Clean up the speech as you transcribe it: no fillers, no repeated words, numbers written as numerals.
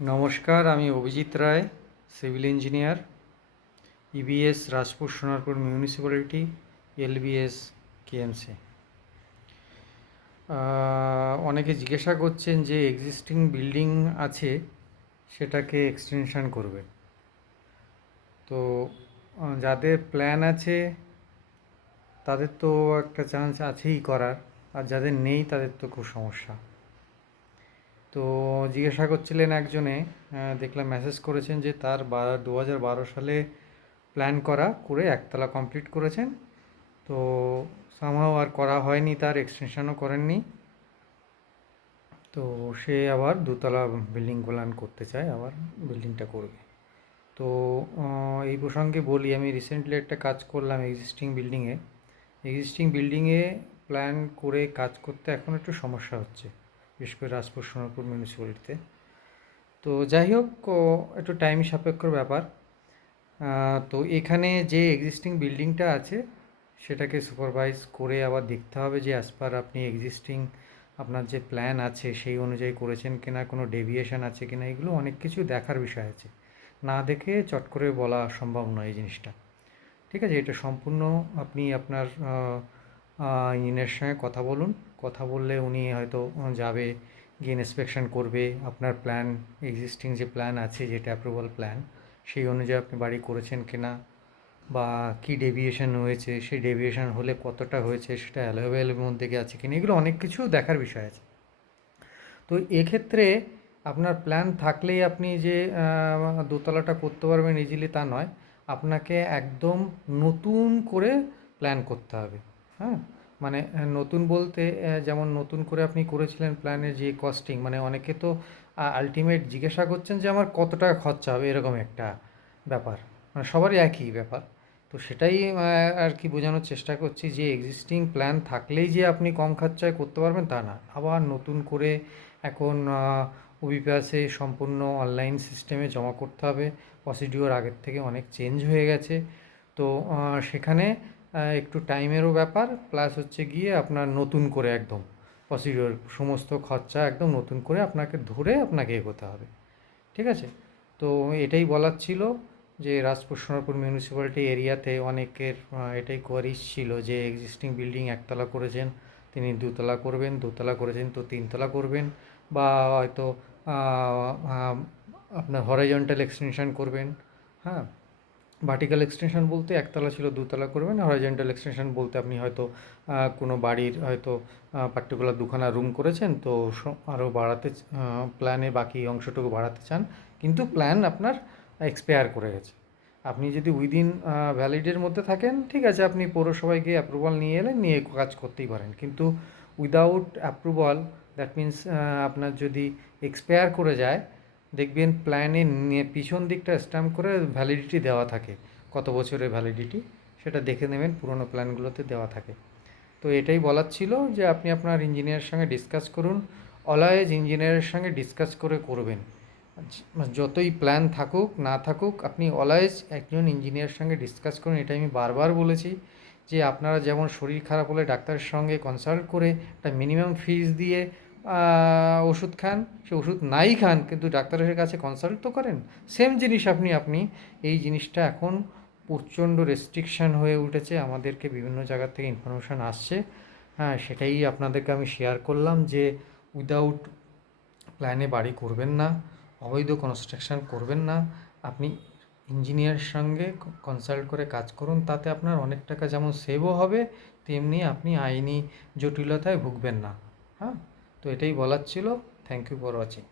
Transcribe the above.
নমস্কার, আমি Abhijit Roy, civil engineer, EBS Rajpur Sonarpur municipality, LBS KMC. অনেকে জিজ্ঞাসা করছেন যে এক্সিস্টিং বিল্ডিং আছে সেটাকে এক্সটেনশন করবে। তো যাদের প্ল্যান আছে তাদের তো একটা চান্স আছেই করার, আর যাদের নেই তাদের তো খুব সমস্যা। তো জিজ্ঞাসা করছিলেন একজনে, দেখলাম মেসেজ করেছেন যে তার 2012 সালে প্ল্যান করে একতলা কমপ্লিট করেছেন। তো সামহাও আর করা হয়নি, তার এক্সটেনশনও করেননি। তো সে আবার দোতলা বিল্ডিং প্ল্যান করতে চায়, আবার বিল্ডিংটা করবে। তো এই প্রসঙ্গে বলি, আমি রিসেন্টলি একটা কাজ করলাম এক্সিস্টিং বিল্ডিংয়ে প্ল্যান করে কাজ করতে এখন একটু সমস্যা হচ্ছে, বিশেষ করে রাজপুর সোনারপুর মিউনিসিপ্যালিটিতে। তো যাই হোক, একটু টাইম সাপেক্ষর ব্যাপার। তো এখানে যে এক্সিস্টিং বিল্ডিংটা আছে সেটাকে সুপারভাইজ করে আবার দেখতে হবে যে অ্যাজ পার আপনি এক্সিস্টিং আপনার যে প্ল্যান আছে সেই অনুযায়ী করেছেন কিনা, কোনো ডেভিয়েশন আছে কিনা, এগুলো অনেক কিছু দেখার বিষয় আছে। না দেখে চট করে বলা সম্ভব নয় এই জিনিসটা। ঠিক আছে, এটা সম্পূর্ণ আপনি আপনার ইঞ্জিনিয়ারের সঙ্গে কথা বলুন। কথা বললে উনি হয়তো যাবে, গিয়ে ইন্সপেকশন করবে আপনার প্ল্যান, এক্সিস্টিং যে প্ল্যান আছে যেটা অ্যাপ্রুভাল প্ল্যান, সেই অনুযায়ী আপনি বাড়ি করেছেন কিনা, বা কী ডেভিয়েশন হয়েছে, সেই ডেভিয়েশন হলে কতটা হয়েছে, সেটা অ্যালোভেলের মধ্যে কি আছে কিনা, এগুলো অনেক কিছু দেখার বিষয় আছে। তো এক্ষেত্রে আপনার প্ল্যান থাকলেই আপনি যে দোতলাটা করতে পারবেন ইজিলি তা নয়, আপনাকে একদম নতুন করে প্ল্যান করতে হবে। হ্যাঁ, মানে নতুন বলতে যেমন নতুন করে আপনি করেছিলেন প্ল্যানের যে কস্টিং, মানে অনেকে তো আলটিমেট জিজ্ঞাসা করছেন যে আমার কত টাকা খরচা হবে, এরকম একটা ব্যাপার, মানে সবারই একই ব্যাপার। তো সেটাই আর কি বোঝানোর চেষ্টা করছি যে এক্সিস্টিং প্ল্যান থাকলেই যে আপনি কম খরচায় করতে পারবেন তা না, আবার নতুন করে এখন ওবিপ্যাসে সম্পূর্ণ অনলাইন সিস্টেমে জমা করতে হবে। প্রসিডিওর আগের থেকে অনেক চেঞ্জ হয়ে গেছে। তো সেখানে একটু টাইমেরও ব্যাপার, প্লাস হচ্ছে গিয়ে আপনার নতুন করে একদম প্রসিডিওর সমস্ত খরচা একদম নতুন করে আপনাকে ধরে আপনাকে এগোতে হবে। ঠিক আছে, তো এটাই বলার ছিল যে রাজপুর সোনারপুর মিউনিসিপ্যালিটি এরিয়াতে অনেকের এটাই কোয়ারিজ ছিল যে এক্সিস্টিং বিল্ডিং একতলা করেছেন, তিনি দুতলা করবেন, দোতলা করেছেন তো তিনতলা করবেন, বা হয়তো আপনার হরাইজন্টাল এক্সটেনশন করবেন। হ্যাঁ, ভার্টিক্যাল এক্সটেনশন বলতে একতলা ছিল দুতলা করবেন, হরাইজন্টাল এক্সটেনশন বলতে আপনি হয়তো কোনো বাড়ির হয়তো পার্টিকুলার দুখানা রুম করেছেন, তো আরও বাড়াতে প্ল্যানে বাকি অংশটুকু বাড়াতে চান, কিন্তু প্ল্যান আপনার এক্সপায়ার করে গেছে। আপনি যদি উইদিন ভ্যালিডের মধ্যে থাকেন, ঠিক আছে, আপনি পৌরসভায় গিয়ে অ্যাপ্রুভাল নিয়ে এলেন, নিয়ে কাজ করতেই পারেন। কিন্তু উইদাউট অ্যাপ্রুভাল, দ্যাট মিন্স আপনার যদি এক্সপায়ার করে যায়, দেখবেন প্ল্যানে পিছন দিকটা স্ট্যাম্প করে ভ্যালিডিটি দেওয়া থাকে, কত বছরের ভ্যালিডিটি সেটা দেখে নেবেন, পুরোনো প্ল্যানগুলোতে দেওয়া থাকে। তো এটাই বলার ছিল যে আপনি আপনার ইঞ্জিনিয়ারের সঙ্গে ডিসকাস করুন, অলওয়েজ ইঞ্জিনিয়ারের সঙ্গে ডিসকাস করে করবেন। যতই প্ল্যান থাকুক না থাকুক, আপনি অলওয়েজ একজন ইঞ্জিনিয়ারের সঙ্গে ডিসকাস করুন। এটা আমি বারবার বলেছি যে আপনারা যেমন শরীর খারাপ হলে ডাক্তারের সঙ্গে কনসাল্ট করে একটা মিনিমাম ফিজ দিয়ে ওষুধ খান, সে ওষুধ নাই খান কিন্তু ডাক্তারের কাছে কনসাল্ট তো করেন, সেম জিনিস আপনি এই জিনিসটা এখন প্রচণ্ড রেস্ট্রিকশান হয়ে উঠেছে, আমাদেরকে বিভিন্ন জায়গা থেকে ইনফরমেশান আসছে। হ্যাঁ, সেটাই আপনাদেরকে আমি শেয়ার করলাম যে উইদাউট প্ল্যানে বাড়ি করবেন না, অবৈধ কনস্ট্রাকশন করবেন না। আপনি ইঞ্জিনিয়ারের সঙ্গে কনসাল্ট করে কাজ করুন, তাতে আপনার অনেক টাকা যেমন সেভও হবে, তেমনি আপনি আইনি জটিলতায় ভুগবেন না। হ্যাঁ, তো এটাই বলার ছিল। Thank you for watching.